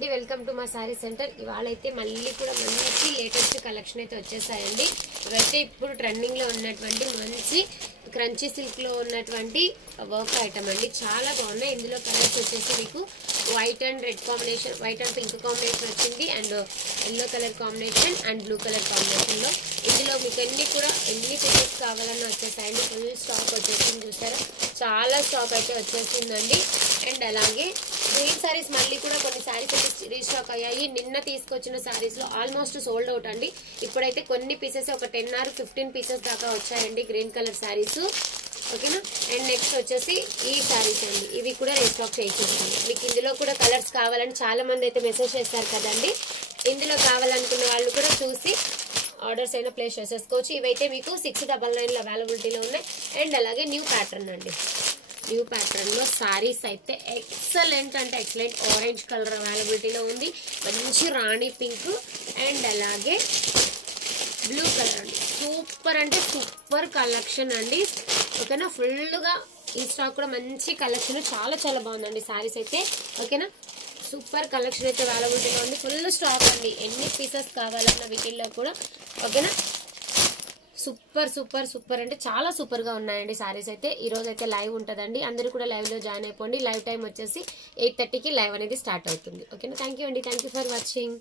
అండి, welcome to మా sorry centre. ఇవాళైతే మళ్ళీ కూడా మంచి లేటెస్ట్ కలెక్షన్ అయితే వచ్చేసాయండి. ఇవైతే ఇప్పుడు ట్రెండింగ్ లో ఉన్నటువంటి మంచి క్రంచీ సిల్క్ లో ఉన్నటువంటి వర్క్ ఐటమ్ అండి. చాలా బాగున్నాయి. ఇందులో కలర్స్ వచ్చేసి మీకు white and red combination, white and pink combination వచ్చింది, and yellow colour combination and blue colour combination లో. ఇందులో మీకు ఎన్ని పీసెస్ కావాలన్నా వచ్చేసాయండి. ఫుల్ స్టాక్ వచ్చేసింది, చూసారా, చాలా స్టాక్ అయితే వచ్చేసిందండి. అండ్ అలాగే గ్రీన్ సారీస్ మళ్ళీ కూడా కొన్ని సారీస్ అయితే రీస్టాక్ అయ్యాయి. నిన్న తీసుకొచ్చిన సారీస్ లో ఆల్మోస్ట్ సోల్డ్ అవుట్ అండి. ఇప్పుడైతే కొన్ని పీసెస్ ఒక 10 or 15 పీసెస్ దాకా వచ్చాయండి గ్రీన్ కలర్ సారీస్. ఓకేనా. అండ్ నెక్స్ట్ వచ్చేసి ఈ సారీస్ అండి, ఇవి కూడా రీస్టాక్ చేయించేస్తాను. మీకు ఇందులో కూడా కలర్స్ కావాలని చాలా మంది అయితే మెసేజ్ చేస్తారు కదండి. ఇందులో కావాలనుకున్న వాళ్ళు కూడా చూసి ఆర్డర్స్ అయినా ప్లేస్ చేసేసుకోవచ్చు. ఇవైతే మీకు 699 అవైలబిలిటీలో ఉన్నాయి. అండ్ అలాగే న్యూ ప్యాటర్న్ అండి. న్యూ ప్యాటర్న్ లో సారీస్ అయితే ఎక్సలెంట్ అంటే ఎక్సలెంట్. ఆరెంజ్ కలర్ అవైలబిలిటీలో ఉంది, మంచి రాణి పింక్ అండ్ అలాగే బ్లూ కలర్ అండి. సూపర్ అంటే సూపర్ కలెక్షన్ అండి. ఓకేనా. ఫుల్ గా ఈ స్టాక్ కూడా మంచి కలెక్షన్, చాలా చాలా బాగుందండి సారీస్ అయితే. ఓకేనా. సూపర్ కలెక్షన్ అయితే అవైలబిలిటీలో ఉంది. ఫుల్ స్టాక్ అండి, ఎన్ని పీసెస్ కావాలన్న వీటిల్లో కూడా. ఓకేనా. సూపర్ సూపర్ సూపర్ అంటే చాలా సూపర్ గా ఉన్నాయండి సారీస్ అయితే. ఈ రోజు అయితే లైవ్ ఉంటుందండి, అందరూ కూడా లైవ్ లో జాయిన్ అయిపోండి. లైవ్ టైం వచ్చేసి 8:30కి లైవ్ అనేది స్టార్ట్ అవుతుంది. ఓకేనా. థ్యాంక్ యూ అండి, థ్యాంక్ యూ ఫర్ వాచింగ్.